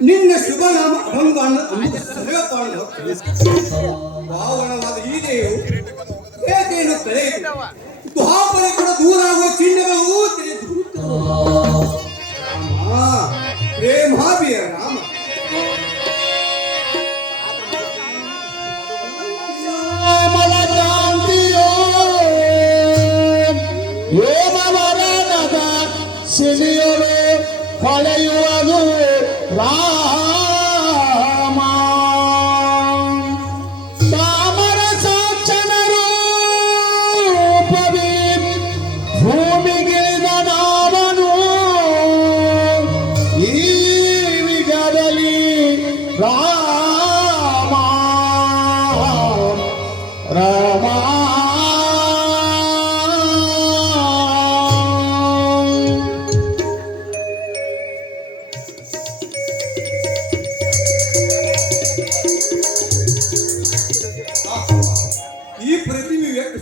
ನಿನ್ನ ಶುಭನಾಮ ಅಭಂಗ ಪಾವನವಾದ ಈ ದೇವು ಏತೇನು ಕಳೆಯಿತು ದ್ವಾಪರ ಕೂಡ ದೂರ ಆಗುವ ಚಿಹ್ನೆಗಳು ಪ್ರೇಮಾಭಿಯ ರಾಮ ಸಿಲಿಯಲು ಹೊಳೆಯುವುದು ರಾಮ ತಾಮರ ಸಾಕ್ಷನರು ರೂಪವೇ ಭೂಮಿಗಿಳಿದ ನಾಮನು ಈ ವಿಗದಲ್ಲಿ ರಾಮ ರಾಮ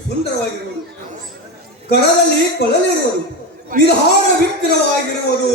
ಸುಂದರವಾಗಿರುವುದು ಕರದಲ್ಲಿ ಕೊಳಲಿರುವುದು ವಿಧಾನ ವಿಗ್ರಹವಾಗಿರುವುದು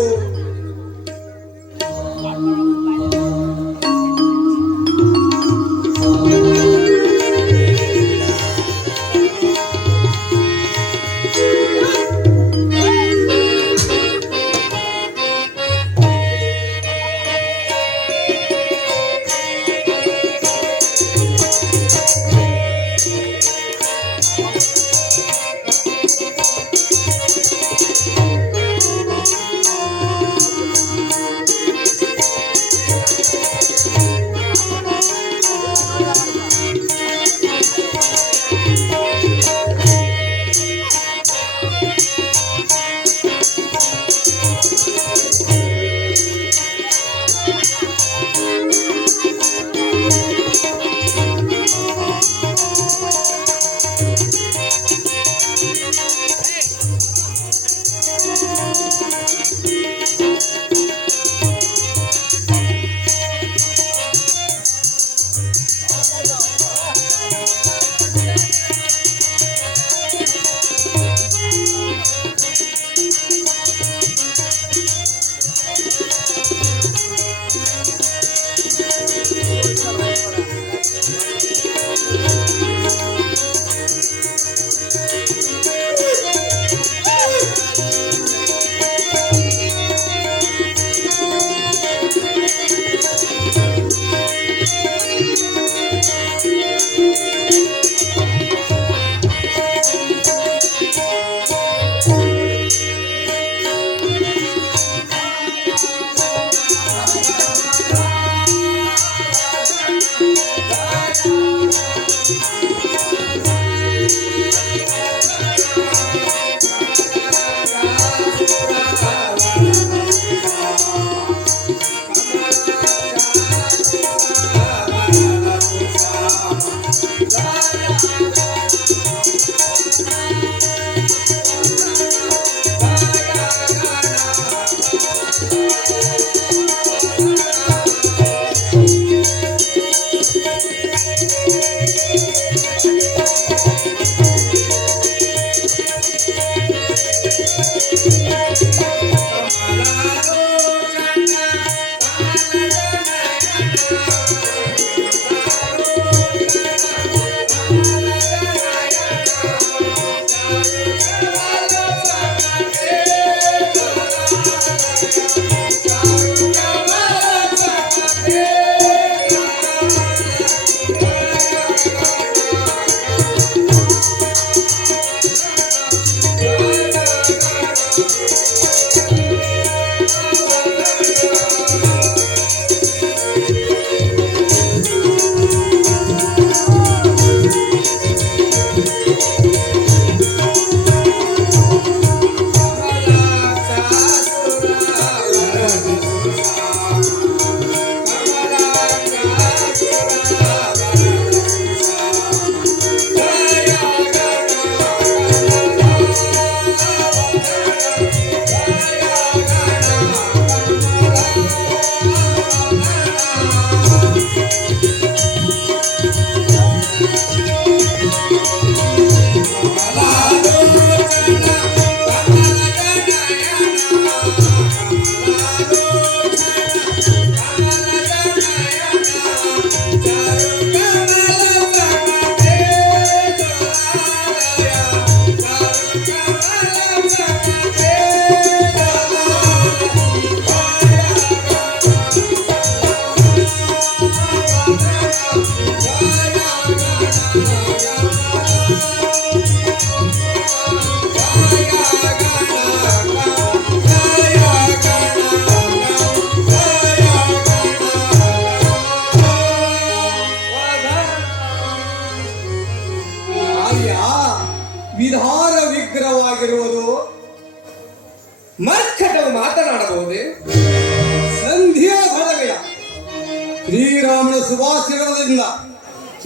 ಶುಭಾಶೀರ್ವಾದದಿಂದ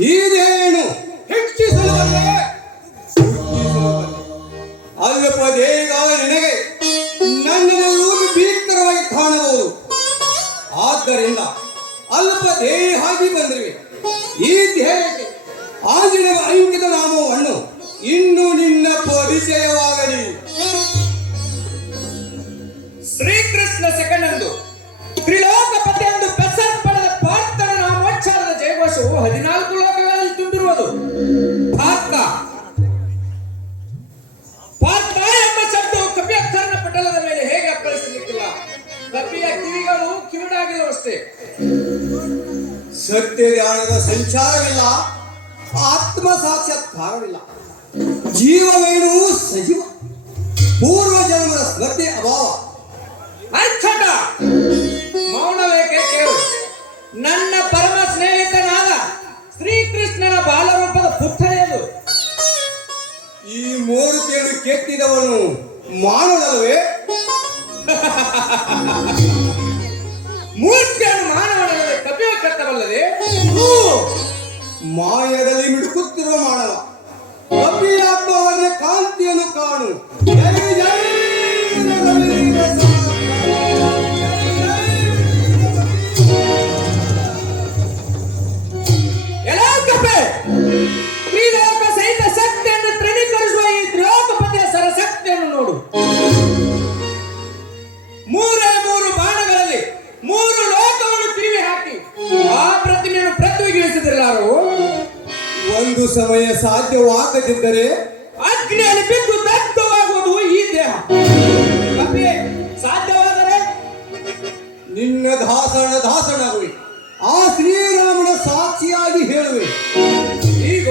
ಈ ದೇಹವನ್ನು ಹೆಚ್ಚಿಸಲು ಬಂದೆ. ಅಲ್ಪ ದೇಹಗಾಲ ನಿನಗೆ ನನ್ನನ್ನು ಭೀಕರವಾಗಿ ಕಾಣಬಹುದು. ಆದ್ದರಿಂದ ಅಲ್ಪ ದೇಹಾಗಿ ಬಂದಿರುವೆ. ಈ ದೇಹಕ್ಕೆ ಆಂಜನೇಯ ಅಂಕಿತ ನಾಮವನ್ನು ಇನ್ನು ನಿನ್ನ ಪರಿಚಯವಾಗಲಿ. ಶ್ರೀಕೃಷ್ಣ ಸೆಕೆಂಡ್ ತ್ರಿಲೋಕಪತಿ ಎಂದು ಬೆಸರ್ಪಡೆದ ಪಾರ್ಥನ ನಾಮೋಚ್ಚಾರದ ಜಯಘೋಷವು 14 ಲೋಕಗಳಲ್ಲಿ ತುಂಬಿರುವುದು. ಪಾರ್ಥ ಪಾರ್ಥ ಎಂಬ ಶಬ್ದವು ಕಪಿಯ ಕರ್ಣ ಪಟಲದ ಮೇಲೆ ಹೇಗೆ ಅಪ್ಪಳಿಸಲಿಕ್ಕಿಲ್ಲ? ಕಪಿಯ ಕಿವಿಗಳು ಕಿವಿಡಾಗಿಲ್ಲವಷ್ಟೇ. ಸತ್ಯ ಜ್ಞಾನದ ಸಂಚಾರವಿಲ್ಲ, ಆತ್ಮ ಸಾಕ್ಷಾತ್ಕಾರವಿಲ್ಲ. ಜೀವವೇನು ಸಜೀವ, ಪೂರ್ವ ಜನ್ಮದ ಸ್ಮೃತಿ ಅಭಾವ. ಅಚ್ಚಟ ಮೌನವೇಕೆ ಕೇಳು. ನನ್ನ ಪರಮ ಸ್ನೇಹಿತನಾದ ಶ್ರೀಕೃಷ್ಣನ ಬಾಲರೂಪದ ಪುತ್ಥಳಿಯದು. ಈ ಮೂರ್ತಿಯನ್ನು ಕೆತ್ತಿದವನು ಮಾನವನಲ್ಲವೇ? ಮೂರ್ತಿಯನ್ನು ಮಾನವನಲ್ಲದೆ ಕಪಿಯ ಕರ್ತವಲ್ಲದೆ ಮಾಯದಲ್ಲಿ ಮಿಡುಕುತ್ತಿರುವ ಮಾನವ. ಕಪಿಯಾತ್ಮವನ್ನೇ ಕಾಂತಿಯನ್ನು ಕಾಣು. ಜೈ ಜೈ ರಘುವೀರ ಎಲ್ಲಾ ಕಪೆ ತ್ರಿಲೋಕ ಸಹಿತ ಶಕ್ತಿಯನ್ನು ತೃಣೀಕರಿಸುವ ಈ ತ್ರಿಲೋಕಪತಿಯ ಸರಶಕ್ತಿಯನ್ನು ನೋಡು. ಮೂರೇ ಮೂರು ಬಾಣಗಳಲ್ಲಿ 3 ಲೋಕವನ್ನು ತಿರುವಿ ಹಾಕಿ ಆ ಪ್ರತಿಮೆಯನ್ನು ಪೃಥ್ವಿಗಿಳಿಸಿದ್ರಲ್ಲಾರು. ಒಂದು ಸಮಯ ಸಾಧ್ಯವಾಗದಿದ್ದರೆ ಅಗ್ನಿಯಲ್ಲಿ ಬಿದ್ದು ದಗ್ಧವಾಗುವುದು ಈ ದೇಹ. ಕಪಿ ಸಾಧ್ಯವಾದರೆ ನಿನ್ನ ದಾಸನಾಗುವೆ. ಆ ಶ್ರೀರಾಮನ ಸಾಕ್ಷಿಯಾಗಿ ಹೇಳುವೆ. ಈಗ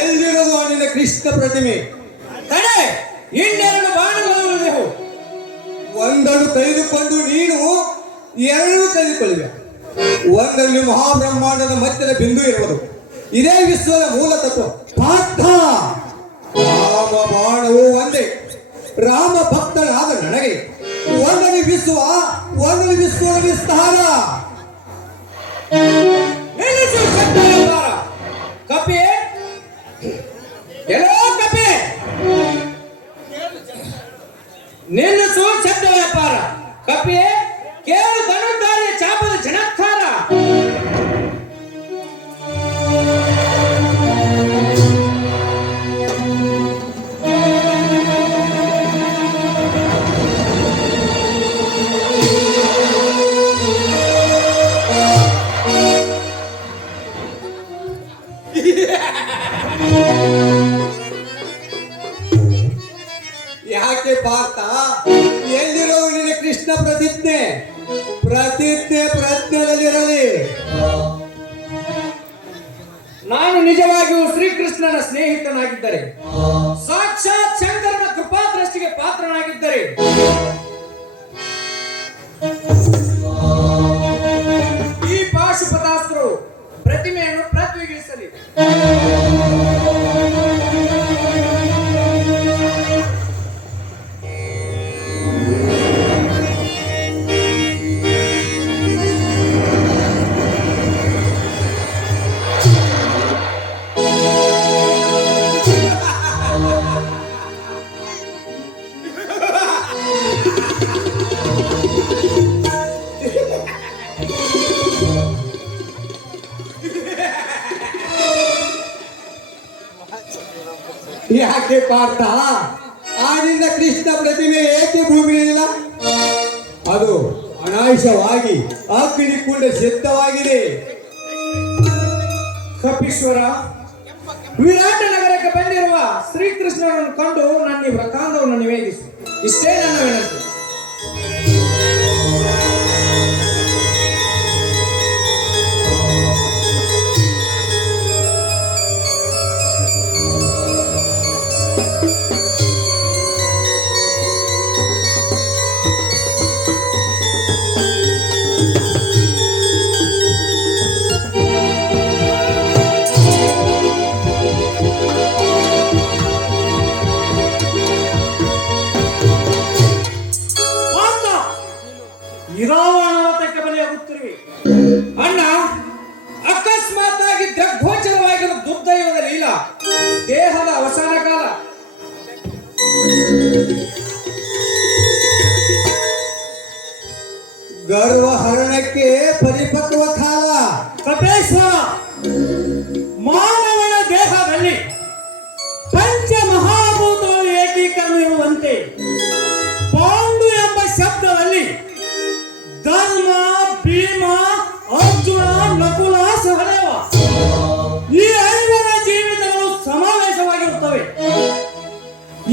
ಎಲ್ಲಿರೋದು ನಿನ್ನ ಕೃಷ್ಣ ಪ್ರತಿಮೆ? ತಡೆ, ಇನ್ನೆರಡು ಬಾಣಗಳು ಉಳಿದೆವು. ಒಂದನ್ನು ತೆಗೆದುಕೊಂಡು ನೀನು 2 ತೆಗೆದುಕೊಳ್ಳುವೆ. ಒಂದರಲ್ಲಿ ಮಹಾಬ್ರಹ್ಮಾಂಡದ ಮಧ್ಯದ ಬಿಂದು ಇರುವುದು. ಇದೇ ವಿಶ್ವದ ಮೂಲ ತತ್ವ. ಪಾರ್ಥ, ರಾಮ ಬಾಣವು ಒಂದೇ. ರಾಮ ಭಕ್ತನಾದ ನನಗೆ ಒಂದನೇ ವಿಶ್ವದ ವಿಸ್ತಾರ. ನಿಲ್ಲಿಸು ಶಬ್ದ ವ್ಯಾಪಾರ. ಕಪಿ ಎಲ್ಲೋ ಕಪಿ ನಿಲ್ಲಿಸು ಶಬ್ದ ವ್ಯಾಪಾರ. ಕಪಿ ಕೇಳು ಧನುರ್ಧಾರಿಯ ಚಾಪದ ಜನಕ್ಕಾರ. ಯಾಕೆ ಪಾರ್ಥ? ಎಲ್ಲಿರೋ ನಿನ್ನ ಕೃಷ್ಣ ಪ್ರತಿಜ್ಞೆ ಪ್ರಜ್ಞೆಯಲ್ಲಿರಲಿ. ನಾನು ನಿಜವಾಗಿಯೂ ಶ್ರೀಕೃಷ್ಣನ ಸ್ನೇಹಿತನಾಗಿದ್ದರೆ, ಸಾಕ್ಷಾತ್ ಶಂಕರನ ಕೃಪಾ ದೃಷ್ಟಿಗೆ ಪಾತ್ರನಾಗಿದ್ದರೆ, ಈ ಪಾಶುಪತಾಸ್ತ್ರವು ಪ್ರತಿಮೆಯನ್ನು ಪೃಥ್ವಿಗಿಳಿಸಲಿ. ಯಾಕೆ ಪಾರ್ಥ? ಆನಿಂದ ಕೃಷ್ಣ ಪ್ರತಿಮೆ ಏಕೆ ಭೂಮಿಯಲ್ಲಿಲ್ಲ? ಅದು ಅನಾಯಸವಾಗಿ ಅಗ್ನಿಕುಂಡ ಸಿದ್ಧವಾಗಿದೆ. ಕಪೀಶ್ವರ, ವಿರಾಟ ನಗರಕ್ಕೆ ಬಂದಿರುವ ಶ್ರೀಕೃಷ್ಣನನ್ನು ಕಂಡು ನನ್ನ ಈ ವ್ರತಾಂಗವನ್ನು ನಿವೇದಿಸು. ಇಷ್ಟೇ ನನ್ನ ವಿನಂತಿ. ಇರಾವಣವತಕ್ಕೆ ಬಲಿಯಾಗುತ್ತಿರುವೆ. ಅಣ್ಣ, ಅಕಸ್ಮಾತ್ ಆಗಿ ದಗ್ಗೋಚರವಾಗಿರೋ ದುರ್ದೈವದ ಲೀಲ ದೇಹದ ಅವಸಾನ ಕಾಲ. ಗರ್ವ ಹರಣಕ್ಕೆ ಪರಿಪಕ್ವ ಕಾಲ. ಕಪೇಶ್ವರ, ಮಾನವನ ದೇಹದಲ್ಲಿ ಪಂಚ ಮಹಾಭೂತಗಳು ಏಕೀಕರಣ ಇರುವಂತೆ ಪಾಂಡು ಎಂಬ ಶಬ್ದದಲ್ಲಿ ಧರ್ಮ, ಭೀಮ, ಅರ್ಜುನ, ನಕುಲ, ಸಹದೇವ ಈ ಐವರ ಜೀವಿತಗಳು ಸಮಾವೇಶವಾಗಿರುತ್ತವೆ.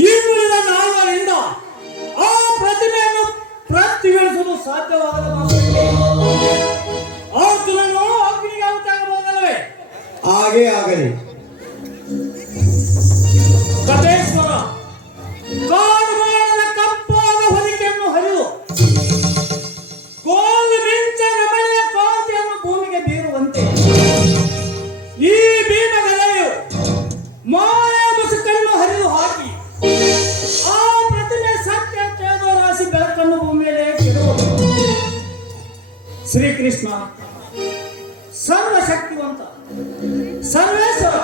ಇನ್ನುಳಿದ ನಾಲ್ವರಿಂದ ಆ ಪ್ರತಿಮೆಯನ್ನು ಪ್ರತಿಗೊಳಿಸುವುದು ಸಾಧ್ಯವಾಗದ ಮಾತ್ರಕ್ಕೆ ಅರ್ಜುನನು ಅಗ್ನಿಗೆ ಅವತಾರವಾಗಲ್ಲವೇ? ಹಾಗೇ ಆಗಲಿ. ಕಪೇಶ್ವರ, ಕಾಡುಗೋಳದ ಕಪ್ಪಾದ ಹೊದಿಕೆಯನ್ನು ಹರಿದು ಕೋಲು ಮಿಂಚ ರಮಣೀಯ ಕಾಂತಿಯನ್ನು ಭೂಮಿಗೆ ಬೀರುವಂತೆ ಈ ಭೀಮಗಲೆಯು ಮಾಯ ಮುಸುಕನ್ನು ಹರಿದು ಹಾಕಿ ಆ ಪ್ರತಿಮೆ ಸತ್ಯ ತೇಜೋರಾಶಿ ಬೆಳಕನ್ನು ಭೂಮಿಯಲ್ಲಿ ಕೆಡುವುದು. ಶ್ರೀಕೃಷ್ಣ ಸರ್ವಶಕ್ತಿವಂತ, ಸರ್ವೇಶ್ವರ,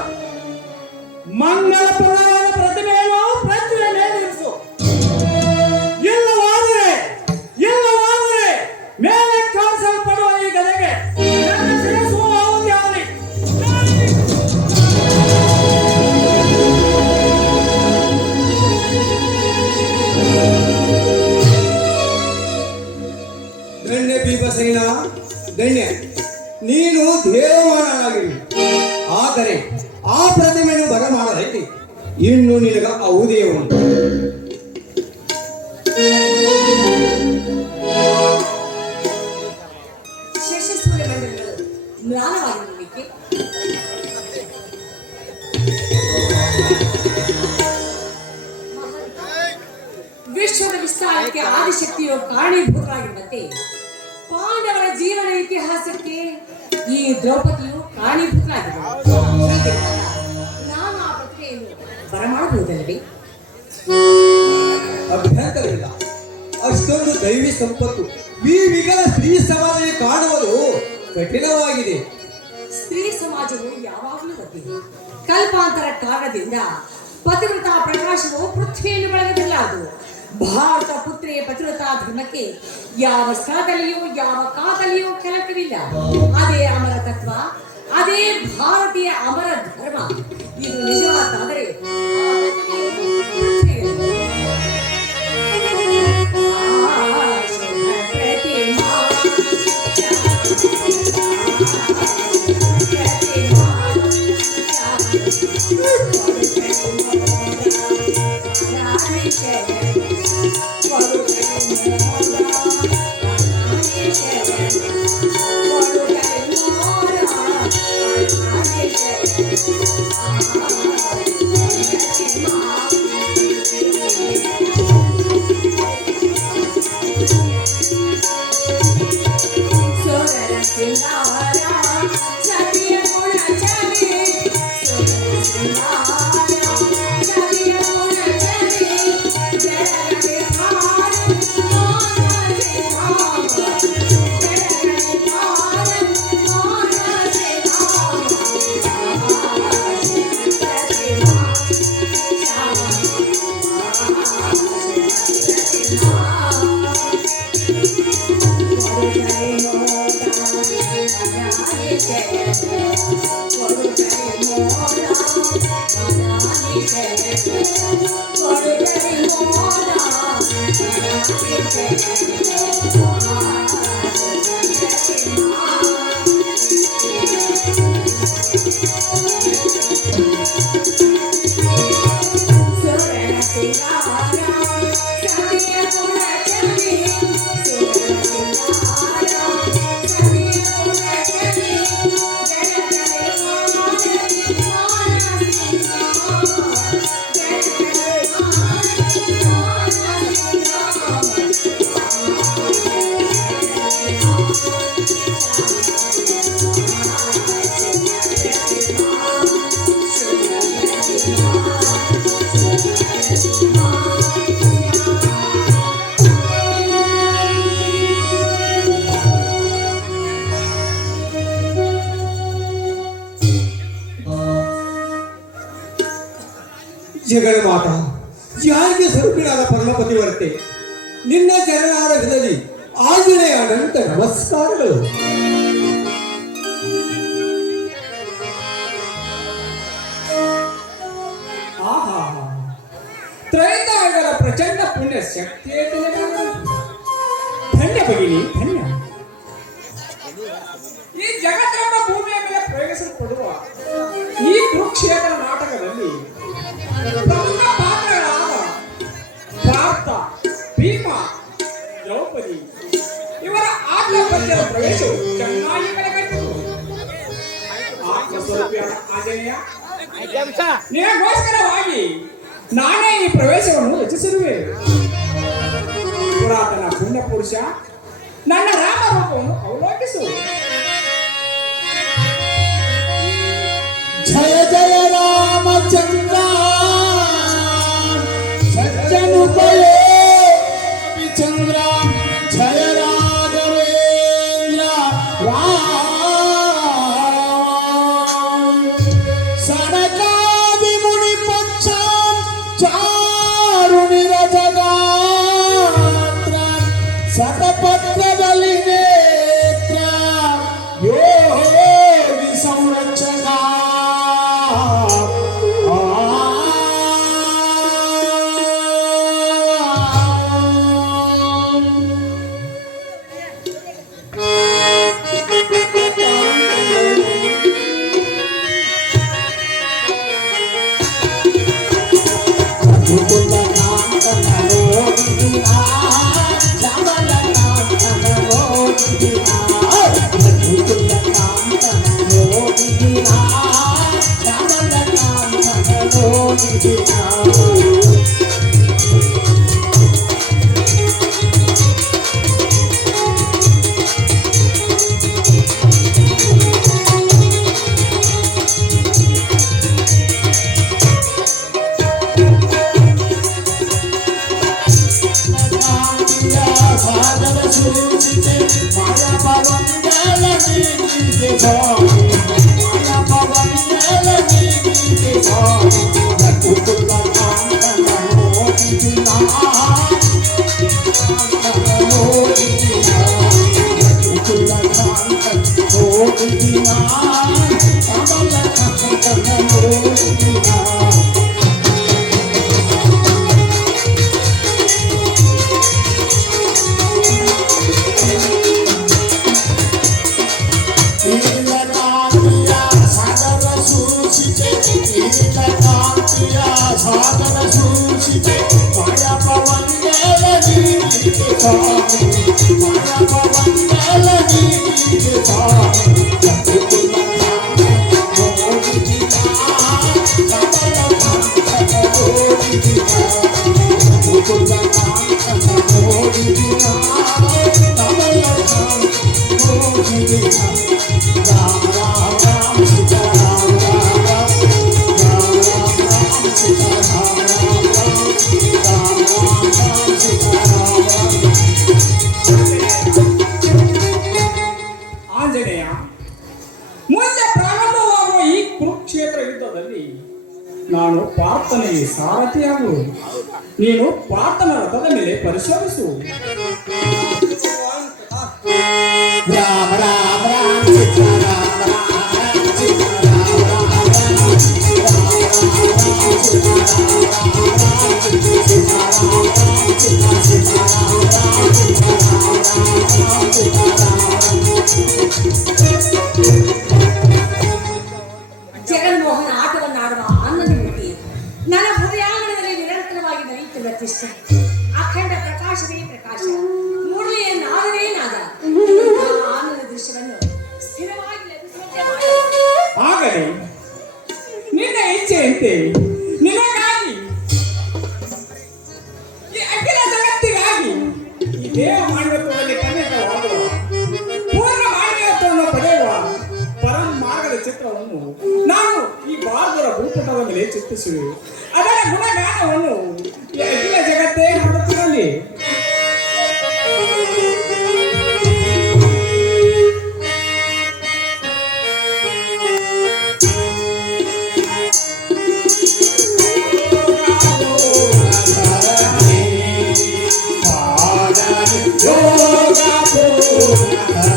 ಮಂಗಲಪ್ರದವಾದ ಪ್ರತಿಮೆಯನ್ನು ಪೃಥ್ವಿಯ ಮೇಲಿರಿಸು. ಇಲ್ಲವಾದರೆ ಮೇಲೆ ಕಾಣಿಸಲ್ಪಡುವ ಈ ಗದೆಗೆ ನನ್ನ ಶಿರಸ್ಸು ಆಹುತಿಯಾಗಲಿ. ಧನ್ಯ ಭೀಮಸೇನ, ಧನ್ಯ. ನೀನು ದೇವಮಾನನಾಗಿರು. ಆದರೆ ಆ ಪ್ರತಿಮೆಯನ್ನು ಬರಮಾಡದೈತಿ. ಇನ್ನು ನಿನಗ ಔದೇಯ ಉಂಟು. ಶಶಸೂರ್ಯ ಮಂಡಲಗಳು ಮ್ಲಾನವಾಗಿರುವಿಕೆ ವಿಶ್ವದ ವಿಸ್ತಾರಕ್ಕೆ ಆದಿಶಕ್ತಿಯು ಕಾರಣೀಭೂತವಾಗಿರುವಂತೆ ಪಾಂಡವರ ಜೀವನ ಇತಿಹಾಸಕ್ಕೆ ಈ ದ್ರೌಪದಿಯು ಕಾರಣೀಭೂತರಾಗಿರುವುದು. ನಾನು ಆ ಪ್ರಕ್ರಿಯೆಯನ್ನು ಬರಮಾಡಬಹುದಲ್ಲವೇ? ಅಭ್ಯಂತರವಿಲ್ಲ. ಅಷ್ಟೊಂದು ದೈವಿ ಸಂಪತ್ತು ಈ ವಿಗಲ ಸ್ತ್ರೀ ಸಮಾಜದಲ್ಲಿ ಕಾಣುವುದು ಕಠಿಣವಾಗಿದೆ. ಸ್ತ್ರೀ ಸಮಾಜವು ಯಾವಾಗಲೂ ಒದ್ದಿದೆ. ಕಲ್ಪಾಂತರ ಕಾರಣದಿಂದ ಪತಿವ್ರತಾ ಪ್ರಕಾಶವು ಪೃಥ್ವಿಯನ್ನು ಬೆಳಗದಿರಲಾರದು. ಭಾರತ ಪುತ್ರಿಯ ಪತಿವ್ರತಾ ಧರ್ಮಕ್ಕೆ ಯಾವ ಸ್ಥಳದಲ್ಲಿಯೂ ಯಾವ ಕಾಲದಲ್ಲಿಯೂ ಕೆಲಕವಿಲ್ಲ. ಅದೇ ಅಮರ ತತ್ವ, ಅದೇ ಭಾರತೀಯ ಅಮರ ಧರ್ಮ. ಇದು ನಿಜವಾದರೆ ಜಗಳ ಮಾತ ಯಾರಿಗೆ ಸ್ವರೂಪಿಣಾದ ಪರಮಪತಿವರ್ತೆ ನಿನ್ನ ಚರಣಾರವಿರಲಿ ಆಂಜನೇಯ ಅನಂತ ನಮಸ್ಕಾರಗಳು. ಆಹಾ, ತ್ರೈತಾಯುಗದ ಪ್ರಚಂಡ ಪುಣ್ಯ ಶಕ್ತಿಯೇ ಧನ್ಯ ಭಗಿನಿ ಧನ್ಯ. ಈ ಜಗತ್ತೆಂಬ ಭೂಮಿಯ ಮೇಲೆ ಪ್ರಯೋಗಿಸಲ್ಪಡುವ ಈ ಕುರುಕ್ಷೇತ್ರ ನಾಟಕದಲ್ಲಿ ಪ್ರಮುಖ ಪಾತ್ರಗಳಾದ ಪಾರ್ಥ, ಭೀಮ, ದ್ರೌಪದಿ ಇವರ ಆತ್ಮಪತ್ಯದ ಪ್ರವೇಶವು ಚೆನ್ನಾಗಿ ಕಳೆಗಟ್ಟಿತು. ಆತ್ಮಸ್ವರೂಪಿಯಾದ ಆಂಜನೇಯ, ನಿನಗೋಸ್ಕರವಾಗಿ ನಾನೇ ಈ ಪ್ರವೇಶವನ್ನು ರಚಿಸಿರುವೆ. ಪುರಾತನ ಪುಣ್ಯ ಪುರುಷ, ನನ್ನ ರಾಮರೂಪವನ್ನು ಅವಲೋಕಿಸು. ಜಯ ಜಯ ರಾಮಚಂದ್ರ ಸಜ್ಜನುಪಯೋಗಿ ಚಂದ್ರ ಜಯ ರಾಘವೇಂದ್ರ ಸನಕಾದಿ ಮುನಿ ಪಕ್ಷ ಚಾರು ನಿರಜಗಾತ್ರ ಸತಪತ್ರದಲ್ಲಿ ನೇತ್ರ ಯೋಗಿ ಸಂರಕ್ಷಕ ಆಂಜನೇಯ, ಮುಂದೆ ಪ್ರಾರಂಭವಾಗುವ ಈ ಕುರುಕ್ಷೇತ್ರ ಯುದ್ಧದಲ್ಲಿ ನಾನು ಪಾರ್ಥನಿಗೆ ಸಾರಥಿಯಾಗುವುದು. ನೀನು ಪಾರ್ಥನ ರಥದ ಮೇಲೆ ಪರಿಶೋಧಿಸು. ರಾಮ ರಾಮ ರಾಮ ಸೀತಾ ರಾಮ ರಾಮ ಸೀತಾ ರಾಮ ರಾಮ ಜಗನ್ಮೋಹನ ಆಟವನ್ನಾಡುವ ಆನಂದ ಮೂರ್ತಿ ನನ್ನ ಹೃದಯಾಂಗಣದಲ್ಲಿ ನಿರಂತರವಾಗಿ ನಡೆಯುತ್ತಿರುವ ಕೃಷ್ಣ ಅಖಂಡ ಪ್ರಕಾಶವೇ ಪ್ರಕಾಶ, ಮುರಳಿಯ ನಾದವೇ ನಾದ. ಆ ಆನಂದ ದೃಶ್ಯವನ್ನು ಸ್ಥಿರವಾಗಿ ಆಗಲೇ ನಿನ್ನ ಇಚ್ಛೆಯಂತೆ ನಿನಗಾಗಿ, ಈ ಅಖಿಲ ಜಗತ್ತಿಗಾಗಿ ಈ ದೇವ ಮಾನವತ್ವದಲ್ಲಿ ಖಂಡಿತವಾಗುವ ಪೂರ್ಣ ಮಾನವತ್ವವನ್ನು ಪಡೆಯುವ ಪರಮ ಮಾರ್ಗದ ಚಿತ್ರವನ್ನು ನಾನು ಈ ಭಾರತದ ಭೂಪಟದ ಮೇಲೆ ಚಿತ್ರಿಸುವೆ. ಅದರ ಗುಣಗಾನವನ್ನು ಈ ಅಖಿಲ ಜಗತ್ತೇ ನೋಡುತ್ತಿರಲಿ.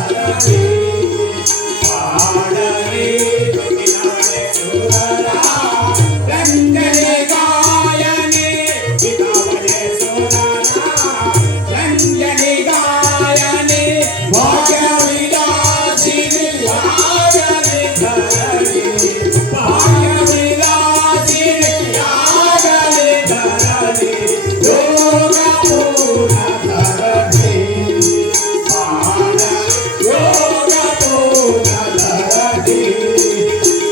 ಧರಣಿ ಪಾಡಲಿ ನುಡಿದವಳೆ ಸುರರ ರಂಜನೆ ಗಾಯನೆ ನುಡಿದವಳೆ ಸುರರ ರಂಜನೆ ಗಾಯನೆ ಭಾಗ್ಯವಿಲಾಸಿನಿ ಯಾಗಲಿ ಧರಣಿ ಭಾಗ್ಯವಿಲಾಸಿನಿ ಯಾಗಲಿ ಧರಣಿ ಯೋಗ ಪೂರ್ಣ ಧರಣಿ ಯೋಗ ಪೂರ್ಣ ಧರಣಿ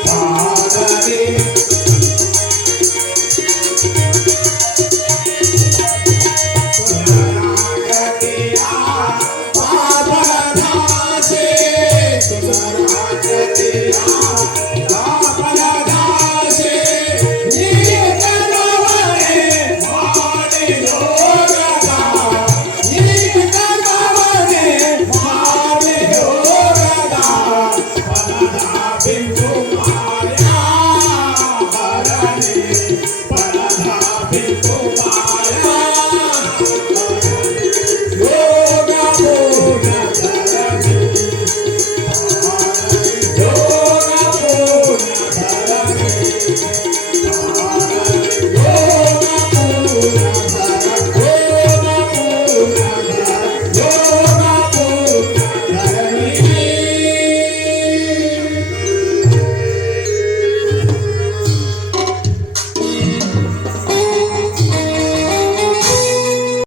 ಪಾದರಿ ಸುರರಾಗತಿಯ ಪಾಪನಾಶೆ ಸುರರಾಗತಿಯ